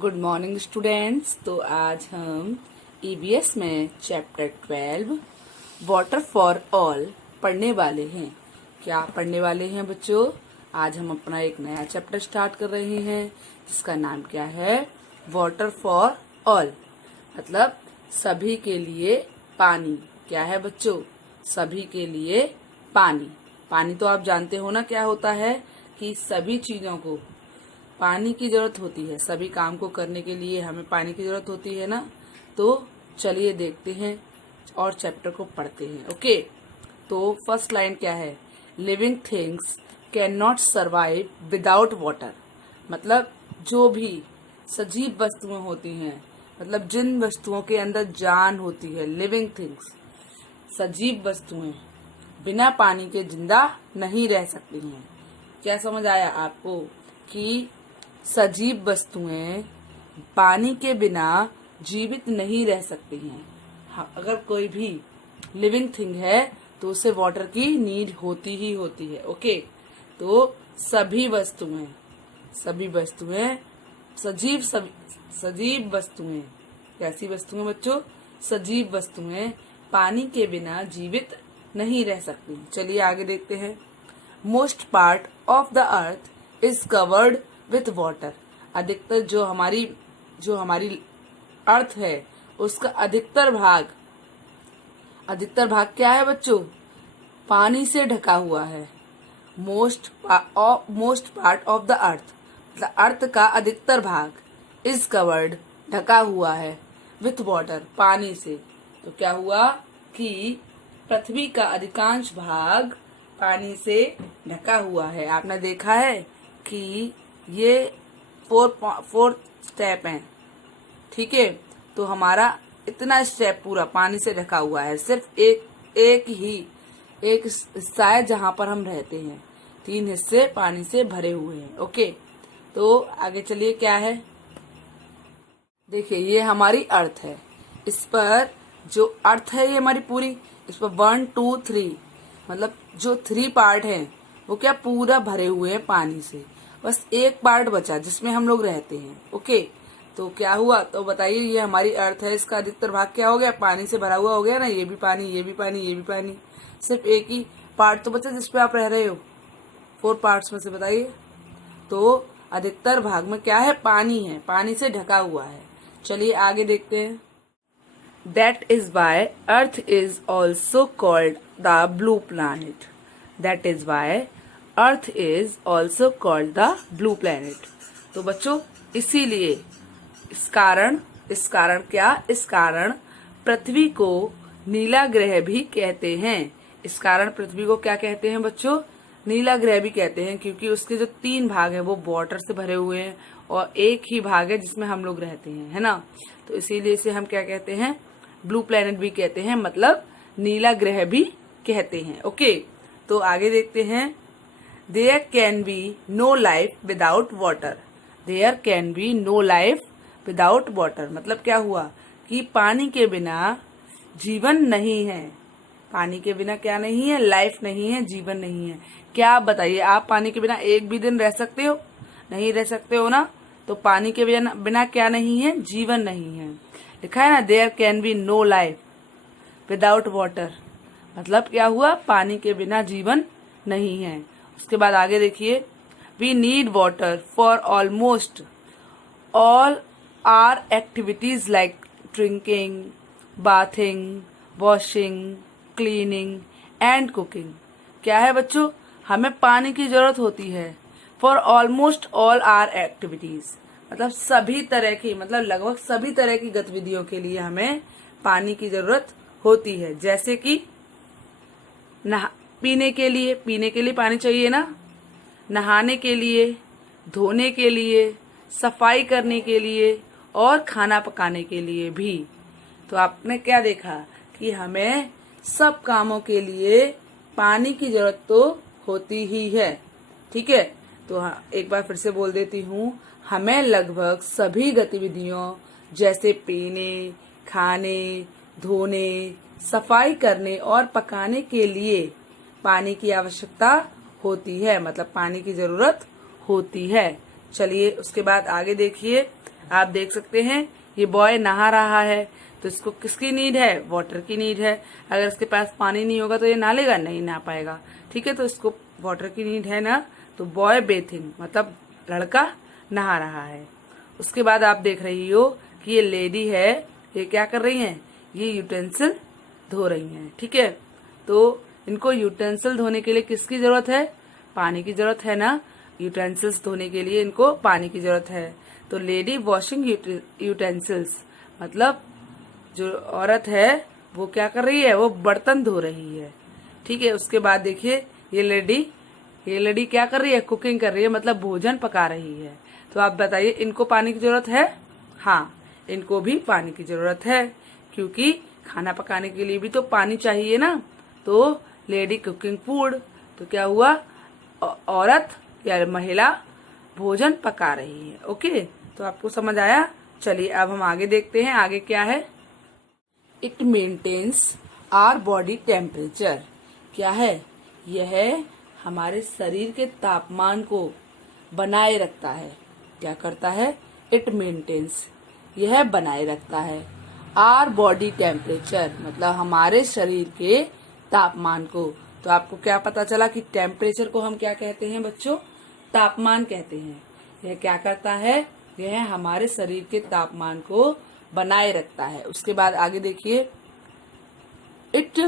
Good morning students. तो आज हम ईवीएस में चैप्टर 12 वाटर फॉर ऑल पढ़ने वाले हैं। क्या पढ़ने वाले हैं बच्चों? आज हम अपना एक नया चैप्टर स्टार्ट कर रहे हैं जिसका नाम क्या है? वाटर फॉर ऑल, मतलब सभी के लिए पानी। क्या है बच्चों? सभी के लिए पानी। पानी तो आप जानते हो ना क्या होता है, कि सभी चीजों को पानी की जरूरत होती है। सभी काम को करने के लिए हमें पानी की जरूरत होती है ना। तो चलिए देखते हैं और चैप्टर को पढ़ते हैं। ओके, तो फर्स्ट लाइन क्या है? Living things can not survive without water. मतलब जो भी सजीव वस्तुएं होती हैं, मतलब जिन वस्तुओं के अंदर जान होती है, लिविंग थिंग्स सजीव वस्तुएं बिना पानी के जिंदा नहीं रह सकती हैं। क्या समझ आया आपको कि सजीव वस्तुएं पानी के बिना जीवित नहीं रह सकती हैं। हाँ, अगर कोई भी लिविंग थिंग है तो उसे वाटर की नीड होती ही होती है। ओके, तो सभी वस्तुएं सजीव वस्तुएं कैसी वस्तुएं बच्चों? सजीव वस्तुएं पानी के बिना जीवित नहीं रह सकती। चलिए आगे देखते हैं। Most part of the earth is covered with water. अधिकतर जो हमारी अर्थ है उसका अधिकतर भाग क्या है बच्चों? पानी से ढका हुआ है। Most part of the earth, मतलब अर्थ का अधिकतर भाग इज कवर्ड ढका हुआ है विथ वाटर, पानी से। तो क्या हुआ कि पृथ्वी का अधिकांश भाग पानी से ढका हुआ है। आपने देखा है कि ये फोर स्टेप हैं, ठीक है? तो हमारा इतना स्टेप पूरा पानी से ढका हुआ है। सिर्फ एक हिस्सा है जहां पर हम रहते हैं। 3 हिस्से पानी से भरे हुए हैं। ओके, तो आगे चलिए क्या है? देखिए, ये हमारी अर्थ है। इस पर जो अर्थ है ये हमारी पूरी, इस पर 1 2 3 मतलब जो 3 पार्ट हैं वो क्या पूरा भरे हुए हैं पानी से। बस एक पार्ट बचा जिसमें हम लोग रहते हैं। ओके, तो क्या हुआ? तो बताइए, ये हमारी अर्थ है, इसका अधिकतर भाग क्या हो गया? पानी से भरा हुआ हो गया ना। ये भी पानी, ये भी पानी, ये भी पानी। सिर्फ एक ही पार्ट तो बचा जिसपे आप रह रहे हो। 4 पार्ट्स में से बताइए। तो अधिकतर भाग में क्या है? पानी है, पानी से ढका हुआ है। चलिए आगे देखते हैं। That is why Earth is also called the blue planet. That is why Earth is also called the blue planet. तो बच्चों, इसीलिए इस कारण पृथ्वी को नीला ग्रह भी कहते हैं। इस कारण पृथ्वी को क्या कहते हैं बच्चों? नीला ग्रह भी कहते हैं, क्योंकि उसके जो 3 भाग हैं वो वाटर से भरे हुए हैं और एक ही भाग है जिसमें हम लोग रहते हैं, है ना? तो इसीलिए इसे हम क्या कहते हैं? ब्लू प्लेनेट भी कहते हैं, मतलब नीला ग्रह भी कहते हैं। ओके, तो आगे देखते हैं। There can be no life without water. There can be no life without water, मतलब क्या हुआ कि पानी के बिना जीवन नहीं है। पानी के बिना क्या नहीं है? लाइफ नहीं है, जीवन नहीं है। क्या आप बताइए, आप पानी के बिना एक भी दिन रह सकते हो? नहीं रह सकते हो ना। तो पानी के बिना क्या नहीं है? जीवन नहीं है। लिखा है ना, there can be no life without water, मतलब क्या हुआ? पानी के बिना जीवन नहीं है। उसके बाद आगे देखिए। We need water for almost all our activities like drinking, bathing, washing, cleaning and cooking. क्या है बच्चों? हमें पानी की जरूरत होती है for almost all our activities, मतलब सभी तरह की, मतलब लगभग सभी तरह की गतिविधियों के लिए हमें पानी की जरूरत होती है। जैसे कि पीने के लिए पानी चाहिए ना, नहाने के लिए, धोने के लिए, सफाई करने के लिए और खाना पकाने के लिए भी। तो आपने क्या देखा कि हमें सब कामों के लिए पानी की जरूरत तो होती ही है, ठीक है? तो हाँ, एक बार फिर से बोल देती हूँ। हमें लगभग सभी गतिविधियों जैसे पीने, खाने, धोने, सफाई करने और पकाने के लिए पानी की आवश्यकता होती है, मतलब पानी की जरूरत होती है। चलिए उसके बाद आगे देखिए। आप देख सकते हैं ये बॉय नहा रहा है, तो इसको किसकी नीड है? वाटर की नीड है। अगर इसके पास पानी नहीं होगा तो ये नहा लेगा? नहीं नहा पाएगा। ठीक है, तो इसको वाटर की नीड है ना, तो बॉय बेथिंग मतलब लड़का नहा रहा है। उसके बाद आप देख रही हो कि ये लेडी है, ये क्या कर रही है? ये यूटेंसिल धो रही हैं। ठीक है, तो इनको यूटेंसिल धोने के लिए किसकी जरूरत है? पानी की जरूरत है ना। यूटेंसिल्स धोने के लिए इनको पानी की जरूरत है। तो लेडी वॉशिंग यूटेंसिल्स मतलब जो औरत है वो क्या कर रही है? वो बर्तन धो रही है। ठीक है, उसके बाद देखिए ये लेडी क्या कर रही है? कुकिंग कर रही है, मतलब भोजन पका रही है। तो आप बताइए इनको पानी की जरूरत है? हाँ, इनको भी पानी की जरूरत है, क्योंकि खाना पकाने के लिए भी तो पानी चाहिए ना। तो लेडी कुकिंग फूड, तो क्या हुआ? औरत या महिला भोजन पका रही है। ओके, तो आपको समझ आया? चलिए अब हम आगे देखते हैं, आगे क्या है? It maintains our body temperature. क्या है? यह हमारे शरीर के तापमान को बनाए रखता है। क्या करता है? इट मेंटेन्स, यह बनाए रखता है। आवर बॉडी टेम्परेचर मतलब हमारे शरीर के तापमान को। तो आपको क्या पता चला कि टेम्परेचर को हम क्या कहते हैं बच्चों? तापमान कहते हैं। यह क्या करता है? यह हमारे शरीर के तापमान को बनाए रखता है। उसके बाद आगे देखिए, it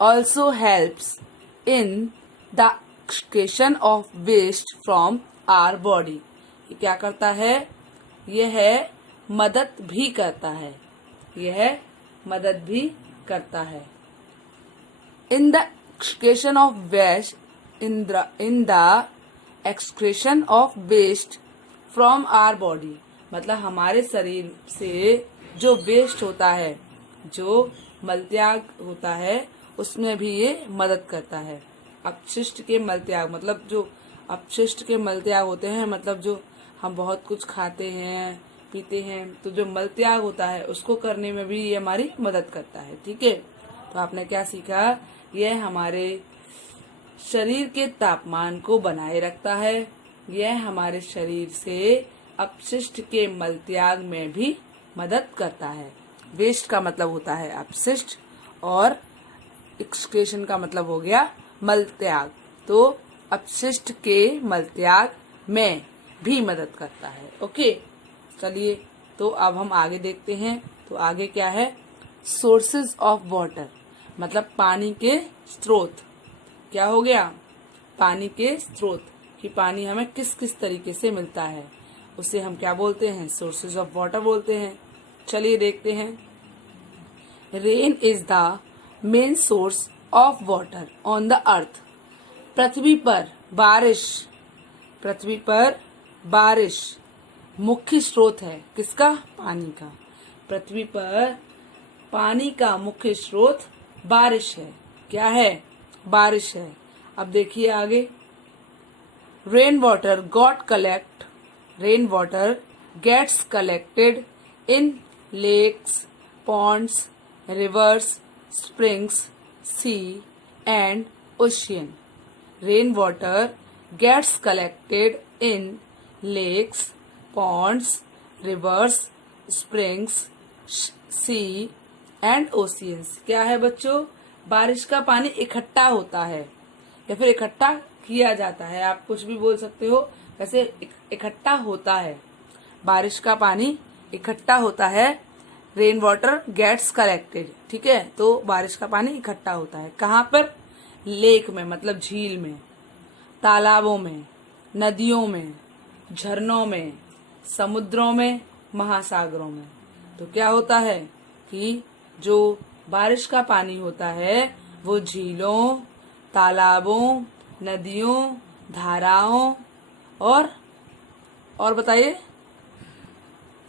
also helps in the excretion of waste from our body. ये क्या करता है? यह मदद भी करता है। यह मदद भी करता है। In the excretion of waste, in the excretion of waste from our body मतलब हमारे शरीर से जो वेस्ट होता है, जो मलत्याग होता है, उसमें भी ये मदद करता है। अपशिष्ट के मलत्याग मतलब जो अपशिष्ट के मलत्याग होते हैं, मतलब जो हम बहुत कुछ खाते हैं पीते हैं, तो जो मलत्याग होता है उसको करने में भी ये हमारी मदद करता है। ठीक है, तो आपने क्या सीखा? यह हमारे शरीर के तापमान को बनाए रखता है। यह हमारे शरीर से अपशिष्ट के मलत्याग में भी मदद करता है। वेस्ट का मतलब होता है अपशिष्ट और एक्सक्रीशन का मतलब हो गया मलत्याग। तो अपशिष्ट के मलत्याग में भी मदद करता है। ओके, चलिए तो अब हम आगे देखते हैं। तो आगे क्या है? सोर्सेज ऑफ वाटर मतलब पानी के स्रोत। क्या हो गया? पानी के स्रोत, कि पानी हमें किस किस तरीके से मिलता है, उसे हम क्या बोलते हैं? सोर्सेज ऑफ वाटर बोलते हैं। चलिए देखते हैं। Rain is the main source of water on the earth. पृथ्वी पर बारिश मुख्य स्रोत है। किसका? पानी का। पृथ्वी पर पानी का मुख्य स्रोत बारिश है। क्या है? बारिश है। अब देखिए आगे, rain water gets collected in lakes, ponds, rivers, springs, sea and ocean. Rainwater gets collected in lakes, ponds, rivers, springs, sea and oceans. क्या है बच्चों? बारिश का पानी इकट्ठा होता है या फिर इकट्ठा किया जाता है, आप कुछ भी बोल सकते हो। वैसे इकट्ठा होता है, बारिश का पानी इकट्ठा होता है। रेन वाटर गेट्स कलेक्टेड, ठीक है, तो बारिश का पानी इकट्ठा होता है। कहाँ पर? लेक में मतलब झील में, तालाबों में, नदियों में, झरनों में, समुद्रों में, महासागरों में। तो क्या होता है कि जो बारिश का पानी होता है वो झीलों, तालाबों, नदियों, धाराओं और बताइए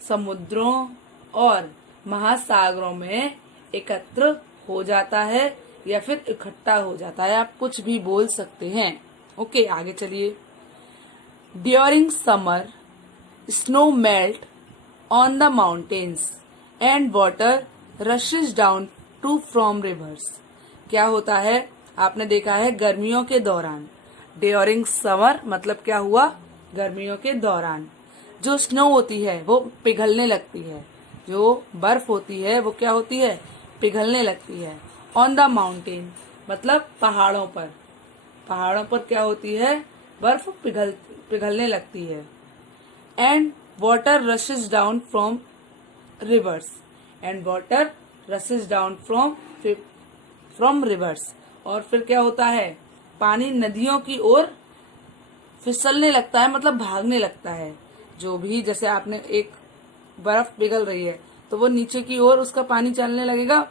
समुद्रों और महासागरों में एकत्र हो जाता है या फिर इकट्ठा हो जाता है, आप कुछ भी बोल सकते हैं। ओके, आगे चलिए। During summer snow melt on the mountains and water rushes down to from rivers. क्या होता है? आपने देखा है गर्मियों के दौरान, ड्यूरिंग समर मतलब क्या हुआ? गर्मियों के दौरान जो स्नो होती है वो पिघलने लगती है, जो बर्फ होती है वो क्या होती है, पिघलने लगती है। ऑन द माउंटेन मतलब पहाड़ों पर, पहाड़ों पर क्या होती है, बर्फ पिघलने लगती है। And water rushes down from reverse, and water rushes down from reverse, और फिर क्या होता है, पानी नदियों की ओर फिसलने लगता है, मतलब भागने लगता है। जो भी, जैसे आपने एक बर्फ पिघल रही है तो वो नीचे की ओर उसका पानी चलने लगेगा,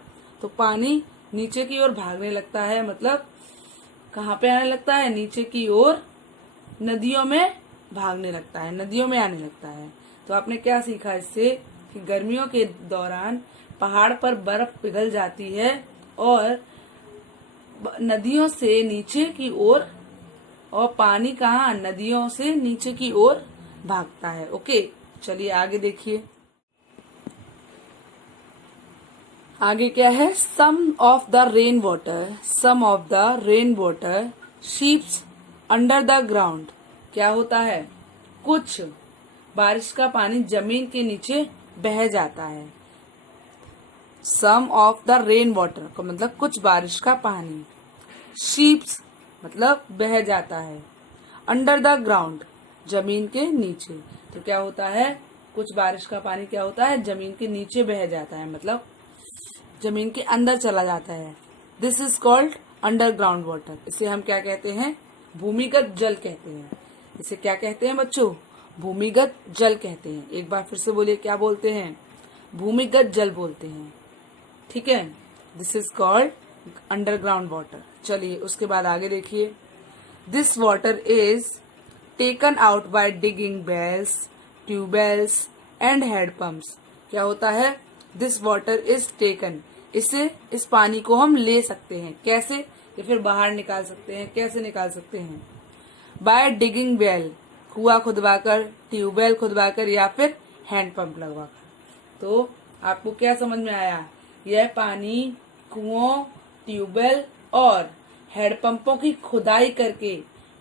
तो पानी नीचे की ओर भागने लगता है, मतलब कहाँ पे आने लगता है, नीचे की ओर नदियों में भागने लगता है, नदियों में आने लगता है। तो आपने क्या सीखा इससे, कि गर्मियों के दौरान पहाड़ पर बर्फ पिघल जाती है और नदियों से नीचे की ओर, और पानी कहाँ, नदियों से नीचे की ओर भागता है। ओके, चलिए आगे देखिए। आगे क्या है, some of the rain water seeps under the ground. क्या होता है, कुछ बारिश का पानी जमीन के नीचे बह जाता है। Some of the rain water का मतलब कुछ बारिश का पानी, शीप्स मतलब बह जाता है, अंडर द ग्राउंड जमीन के नीचे। तो क्या होता है, कुछ बारिश का पानी क्या होता है, जमीन के नीचे बह जाता है, मतलब जमीन के अंदर चला जाता है। This is called underground water. इसे हम क्या कहते हैं, भूमिगत जल कहते हैं। इसे क्या कहते हैं बच्चों, भूमिगत जल कहते हैं। एक बार फिर से बोलिए, क्या बोलते हैं, भूमिगत जल बोलते हैं। ठीक है, this is called underground water. चलिए उसके बाद आगे देखिए। This water is taken out by digging wells, tube wells and handpumps. क्या होता है, दिस वाटर इज टेकन, इस पानी को हम ले सकते हैं, कैसे, या फिर बाहर निकाल सकते हैं, कैसे निकाल सकते हैं, बाय डिगिंग वेल, कुआं खुदवाकर, ट्यूबवेल खुदवाकर, या फिर हैंडपंप लगवाकर। तो आपको क्या समझ में आया, यह पानी कुओं, ट्यूबवेल और हैंडपंपों की खुदाई करके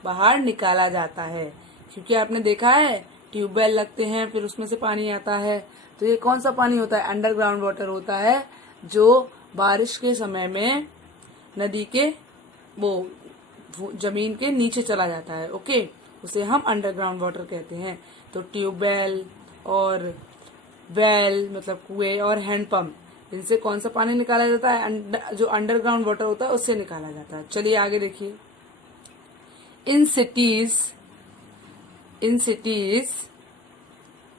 बाहर निकाला जाता है। क्योंकि आपने देखा है ट्यूबवेल लगते हैं, फिर उसमें से पानी आता है। तो ये कौन सा पानी होता है, अंडरग्राउंड वाटर होता है, जो बारिश के समय में नदी के वो जमीन के नीचे चला जाता है। ओके, उसे हम अंडरग्राउंड वाटर कहते हैं। तो ट्यूबवेल और वेल मतलब कुएं और हैंडपंप, इनसे कौन सा पानी निकाला जाता है, जो अंडरग्राउंड वाटर होता है उससे निकाला जाता है। चलिए आगे देखिए। In cities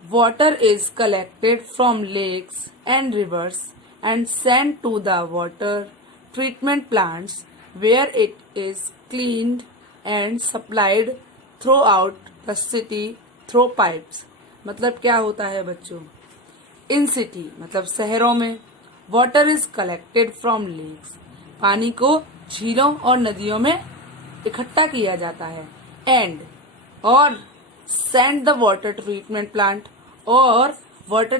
water is collected from lakes and rivers and sent to the water treatment plants where it is cleaned and supplied throughout the city through pipes। मतलब क्या होता है बच्चों, इन सिटी मतलब शहरों में, water is collected from lakes, पानी को झीलों और नदियों में इकट्ठा किया जाता है, एंड और send the water treatment plant, और वाटर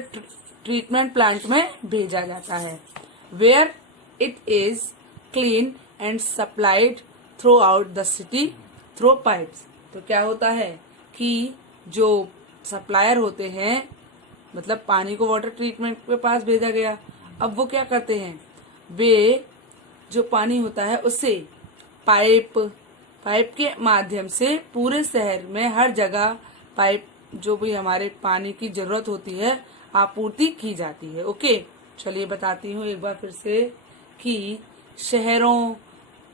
ट्रीटमेंट प्लांट में भेजा जाता है, where it is clean and supplied throughout the city through pipes. तो क्या होता है कि जो सप्लायर होते हैं, मतलब पानी को वाटर ट्रीटमेंट के पास भेजा गया, अब वो क्या करते हैं, वे जो पानी होता है उसे पाइप के माध्यम से पूरे शहर में हर जगह पाइप जो भी हमारे पानी की जरूरत होती है आपूर्ति की जाती है। ओके, चलिए बताती हूँ एक बार फिर से कि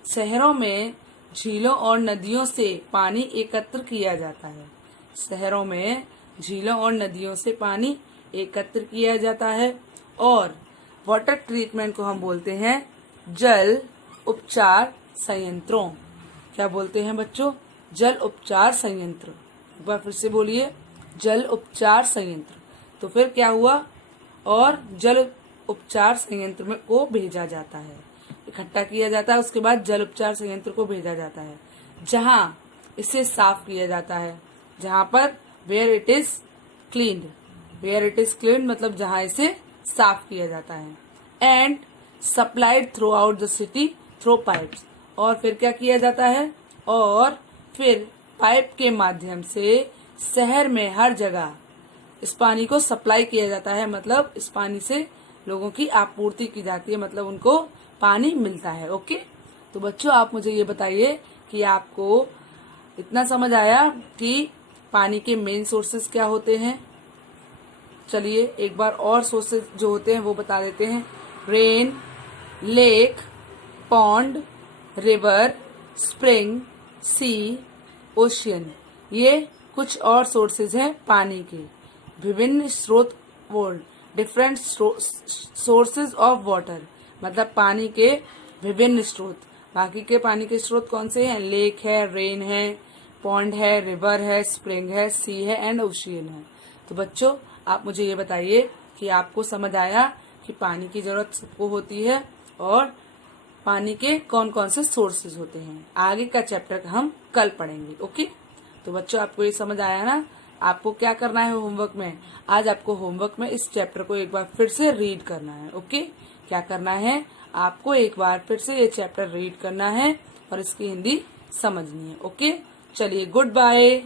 शहरों में झीलों और नदियों से पानी एकत्र किया जाता है। शहरों में झीलों और नदियों से पानी एकत्र किया जाता है, और वाटर ट्रीटमेंट को हम बोलते हैं जल उपचार संयंत्रों। क्या बोलते हैं बच्चों, जल उपचार संयंत्र। एक बार फिर से बोलिए, जल उपचार संयंत्र। तो फिर क्या हुआ, और जल उपचार संयंत्र में को भेजा जाता है, इकट्ठा किया जाता है, उसके बाद जल उपचार संयंत्र को भेजा जाता है, जहां इसे साफ किया जाता है, जहां पर वेयर इट इज क्लीन्ड मतलब जहां इसे साफ किया जाता है, and supplied throughout the city through pipes. और फिर क्या किया जाता है, और फिर पाइप के माध्यम से शहर में हर जगह इस पानी को सप्लाई किया जाता है, मतलब इस पानी से लोगों की आपूर्ति की जाती है, मतलब उनको पानी मिलता है। ओके, तो बच्चों आप मुझे ये बताइए कि आपको इतना समझ आया कि पानी के मेन सोर्सेज क्या होते हैं। चलिए एक बार और सोर्सेज जो होते हैं वो बता देते हैं। Rain, lake, pond, river, spring, sea, ocean, ये कुछ और सोर्सेज हैं पानी के। विभिन्न स्रोत, डिफरेंट सोर्सेज ऑफ वाटर, मतलब पानी के विभिन्न स्रोत। बाकी के पानी के स्रोत कौन से हैं? लेक है, रेन है, पॉन्ड है, रिवर है, स्प्रिंग है, सी है एंड ओशियन है। तो बच्चों आप मुझे ये बताइए कि आपको समझ आया कि पानी की जरूरत सबको होती है और पानी के कौन कौन से सोर्सेज होते हैं। आगे का चैप्टर हम कल पढ़ेंगे। ओके, तो बच्चों आपको ये समझ आया ना। आपको क्या करना है होमवर्क में? आज आपको होमवर्क में इस चैप्टर को एक बार फिर से रीड करना है। ओके, क्या करना है? आपको एक बार फिर से ये चैप्टर रीड करना है और इसकी हिंदी समझनी है। ओके, चलिए गुड बाय।